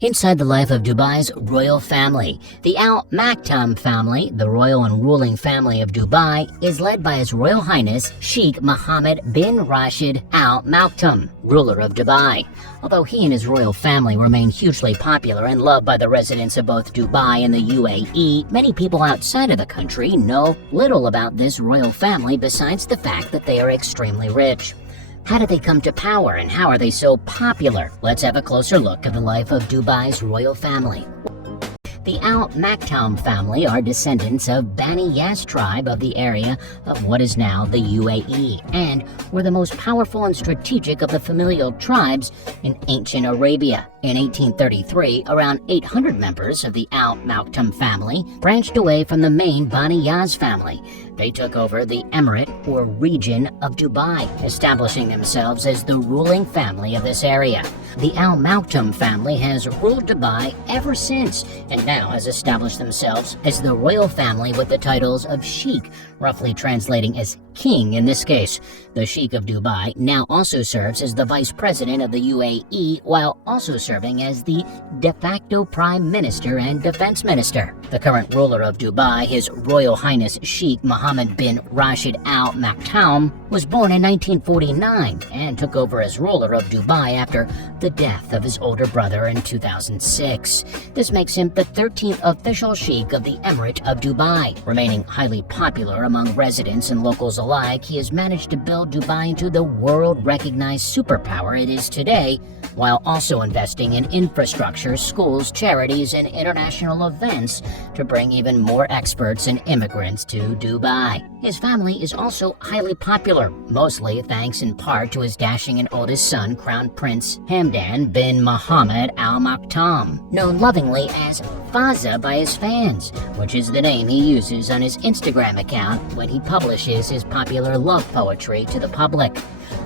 Inside the life of Dubai's royal family, the Al Maktoum family, the royal and ruling family of Dubai, is led by His Royal Highness Sheikh Mohammed bin Rashid Al Maktoum, ruler of Dubai. Although he and his royal family remain hugely popular and loved by the residents of both Dubai and the UAE, many people outside of the country know little about this royal family besides the fact that they are extremely rich. How did they come to power and how are they so popular? Let's have a closer look at the life of Dubai's royal family. The Al Maktoum family are descendants of Bani Yas tribe of the area of what is now the UAE and were the most powerful and strategic of the familial tribes in ancient Arabia. In 1833, around 800 members of the Al Maktoum family branched away from the main Bani Yas family. They took over the emirate or region of Dubai, establishing themselves as the ruling family of this area. The Al Maktoum family has ruled Dubai ever since and now has established themselves as the royal family with the titles of sheikh, roughly translating as king in this case. The Sheikh of Dubai now also serves as the vice president of the UAE while also serving as the de facto prime minister and defense minister. The current ruler of Dubai, His Royal Highness Sheikh Mohammed bin Rashid Al Maktoum, was born in 1949 and took over as ruler of Dubai after the death of his older brother in 2006. This makes him the 13th official sheikh of the Emirate of Dubai. Remaining highly popular among residents and locals alike, he has managed to build Dubai into the world-recognized superpower it is today, while also investing in infrastructure, schools, charities, and international events to bring even more experts and immigrants to Dubai. His family is also highly popular, mostly thanks in part to his dashing and oldest son, Crown Prince Hamdan bin Mohammad Al Maktoum, known lovingly as Fazza by his fans, which is the name he uses on his Instagram account when he publishes his popular love poetry to the public.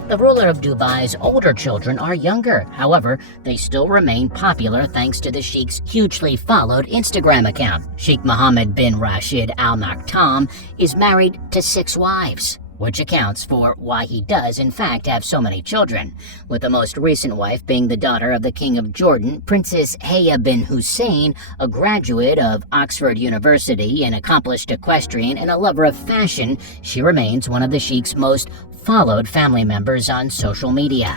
The ruler of Dubai's older children are younger, however, they still remain popular thanks to the Sheikh's hugely followed Instagram account. Sheikh Mohammed bin Rashid Al Maktoum is married to 6 wives, which accounts for why he does in fact have so many children, with the most recent wife being the daughter of the King of Jordan, Princess Haya bin Hussein, a graduate of Oxford University, an accomplished equestrian, and a lover of fashion. She remains one of the Sheikh's most followed family members on social media.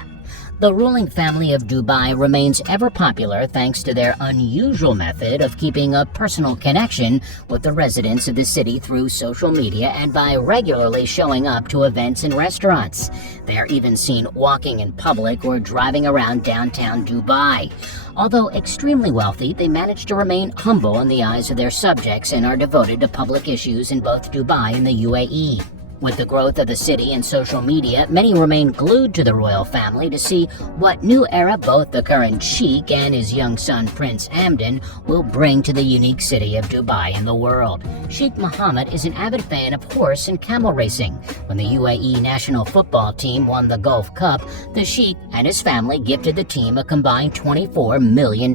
The ruling family of Dubai remains ever popular thanks to their unusual method of keeping a personal connection with the residents of the city through social media and by regularly showing up to events and restaurants. They are even seen walking in public or driving around downtown Dubai. Although extremely wealthy, they manage to remain humble in the eyes of their subjects and are devoted to public issues in both Dubai and the UAE. With the growth of the city and social media, many remain glued to the royal family to see what new era both the current sheikh and his young son Prince Hamdan will bring to the unique city of Dubai and the world. Sheikh Mohammed is an avid fan of horse and camel racing. When the UAE national football team won the Gulf Cup, the sheikh and his family gifted the team a combined $24 million.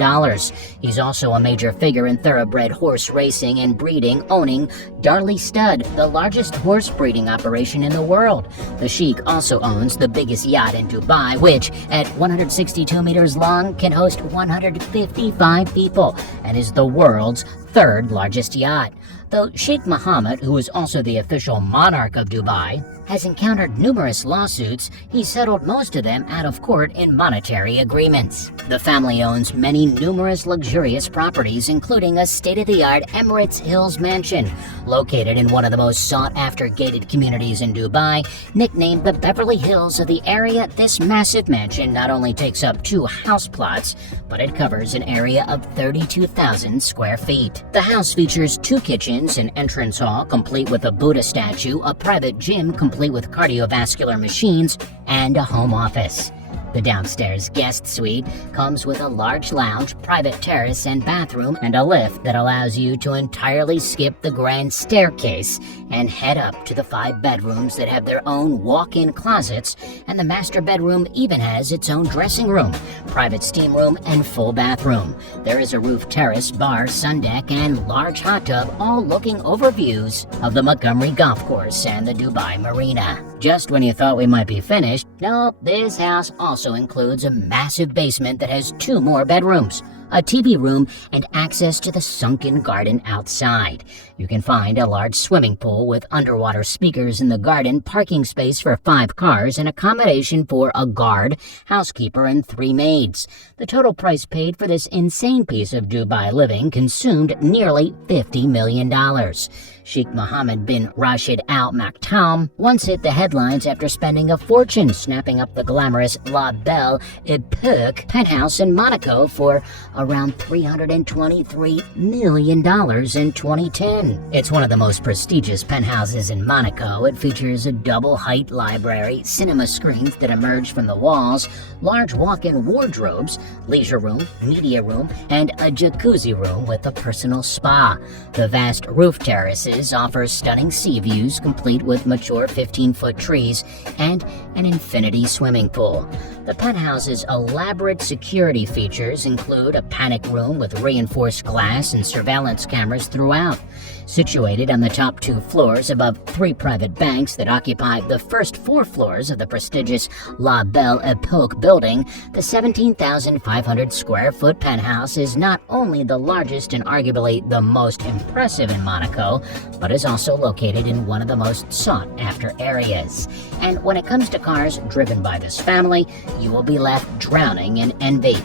He's also a major figure in thoroughbred horse racing and breeding, owning Darley Stud, the largest horse breeding operation in the world. The sheikh also owns the biggest yacht in Dubai, which at 162 meters long can host 155 people and is the world's 3rd largest yacht. Though Sheikh Mohammed, who is also the official monarch of Dubai, has encountered numerous lawsuits, he settled most of them out of court in monetary agreements. The family owns many numerous luxurious properties, including a state-of-the-art Emirates Hills mansion, located in one of the most sought-after gated communities in Dubai. Nicknamed the Beverly Hills of the area, this massive mansion not only takes up 2 house plots, but it covers an area of 32,000 square feet. The house features 2 kitchens, an entrance hall complete with a Buddha statue, a private gym complete with cardiovascular machines, and a home office. The downstairs guest suite comes with a large lounge, private terrace and bathroom, and a lift that allows you to entirely skip the grand staircase and head up to the 5 bedrooms that have their own walk-in closets, and the master bedroom even has its own dressing room, private steam room, and full bathroom. There is a roof terrace, bar, sun deck, and large hot tub, all looking over views of the Montgomery Golf Course and the Dubai Marina. Just when you thought we might be finished, nope, this house also includes a massive basement that has 2 more bedrooms. a TV room, and access to the sunken garden outside. You can find a large swimming pool with underwater speakers in the garden, parking space for 5 cars, and accommodation for a guard, housekeeper, and 3 maids. The total price paid for this insane piece of Dubai living consumed nearly $50 million. Sheikh Mohammed bin Rashid Al Maktoum once hit the headlines after spending a fortune snapping up the glamorous La Belle Epoque penthouse in Monaco for around $323 million in 2010. It's one of the most prestigious penthouses in Monaco. It features a double-height library, cinema screens that emerge from the walls, large walk-in wardrobes, leisure room, media room, and a jacuzzi room with a personal spa. The vast roof terraces offer stunning sea views complete with mature 15-foot trees and an infinity swimming pool. The penthouse's elaborate security features include a panic room with reinforced glass and surveillance cameras throughout. Situated on the top 2 floors above 3 private banks that occupy the first 4 floors of the prestigious La Belle Epoque building, the 17,500 square foot penthouse is not only the largest and arguably the most impressive in Monaco, but is also located in one of the most sought-after areas. And when it comes to cars driven by this family, you will be left drowning in envy.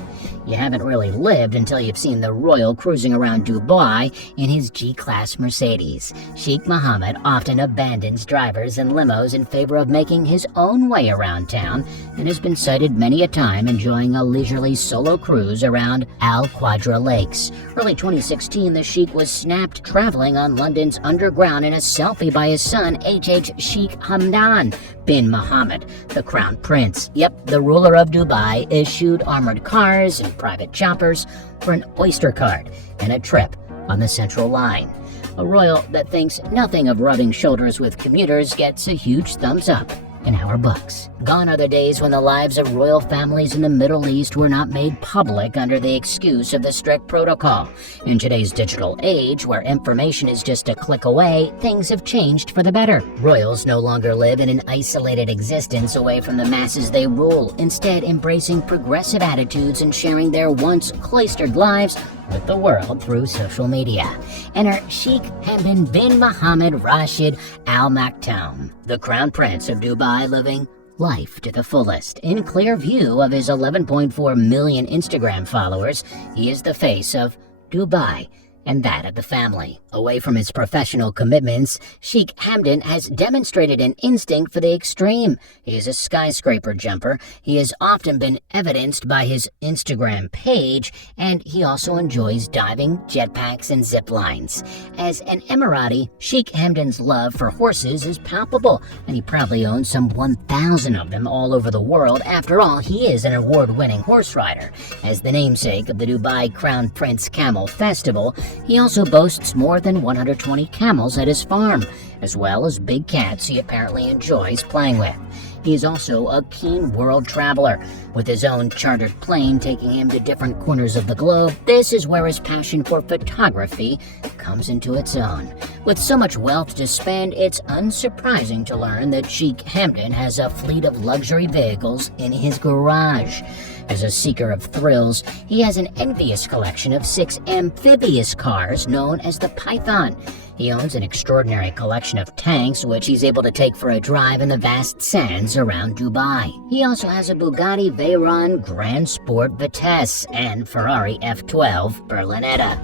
You haven't really lived until you've seen the royal cruising around Dubai in his G-Class Mercedes. Sheikh Mohammed often abandons drivers and limos in favor of making his own way around town and has been sighted many a time enjoying a leisurely solo cruise around Al Quadra Lakes. Early 2016, the Sheikh was snapped traveling on London's Underground in a selfie by his son, Sheikh Hamdan bin Mohammed, the Crown Prince. Yep, the ruler of Dubai issued armored cars and private choppers for an Oyster card and a trip on the Central Line. A royal that thinks nothing of rubbing shoulders with commuters gets a huge thumbs up in our books. Gone are the days when the lives of royal families in the Middle East were not made public under the excuse of the strict protocol. In today's digital age, where information is just a click away, things have changed for the better. Royals no longer live in an isolated existence away from the masses they rule, instead embracing progressive attitudes and sharing their once cloistered lives with the world through social media. Enter Sheikh Hamdan bin Mohammed Rashid Al Maktoum, the Crown Prince of Dubai, living life to the fullest. In clear view of his 11.4 million Instagram followers, he is the face of Dubai and that of the family. Away from his professional commitments, Sheikh Hamdan has demonstrated an instinct for the extreme. He is a skyscraper jumper. He has often been evidenced by his Instagram page, and he also enjoys diving, jetpacks, and zip lines. As an Emirati, Sheikh Hamdan's love for horses is palpable, and he proudly owns some 1,000 of them all over the world. After all, he is an award-winning horse rider. As the namesake of the Dubai Crown Prince Camel Festival, he also boasts more than 120 camels at his farm, as well as big cats he apparently enjoys playing with. He is also a keen world traveler, with his own chartered plane taking him to different corners of the globe. This is where his passion for photography comes into its own. With so much wealth to spend, it's unsurprising to learn that Sheikh Hamdan has a fleet of luxury vehicles in his garage. As a seeker of thrills, he has an envious collection of 6 amphibious cars known as the Python. He owns an extraordinary collection of tanks, which he's able to take for a drive in the vast sands around Dubai. He also has a Bugatti Veyron Grand Sport Vitesse and Ferrari F12 Berlinetta.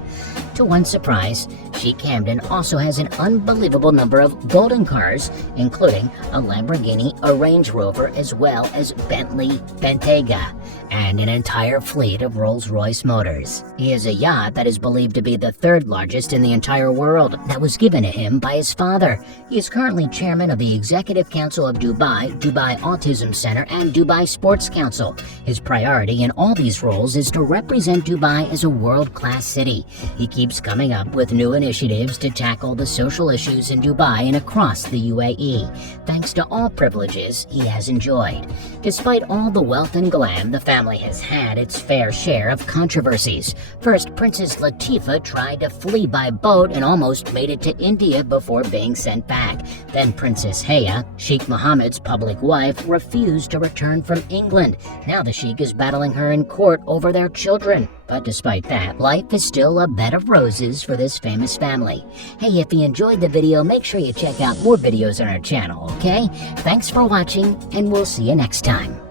To one's surprise, Sheikh Hamdan also has an unbelievable number of golden cars, including a Lamborghini, a Range Rover, as well as Bentley Bentayga, and an entire fleet of Rolls-Royce motors. He has a yacht that is believed to be the 3rd largest in the entire world, that was given to him by his father. He is currently chairman of the Executive Council of Dubai, Dubai Autism Center, and Dubai Sports Council. His priority in all these roles is to represent Dubai as a world-class city. He keeps coming up with new initiatives to tackle the social issues in Dubai and across the UAE, thanks to all privileges he has enjoyed. Despite all the wealth and glam, the family has had its fair share of controversies. First, Princess Latifah tried to flee by boat and almost made it to India before being sent back. Then Princess Haya, Sheikh Mohammed's public wife, refused to return from England. Now the Sheikh is battling her in court over their children. But despite that, life is still a bed of roses for this famous family. Hey, if you enjoyed the video, make sure you check out more videos on our channel, okay? Thanks for watching, and we'll see you next time.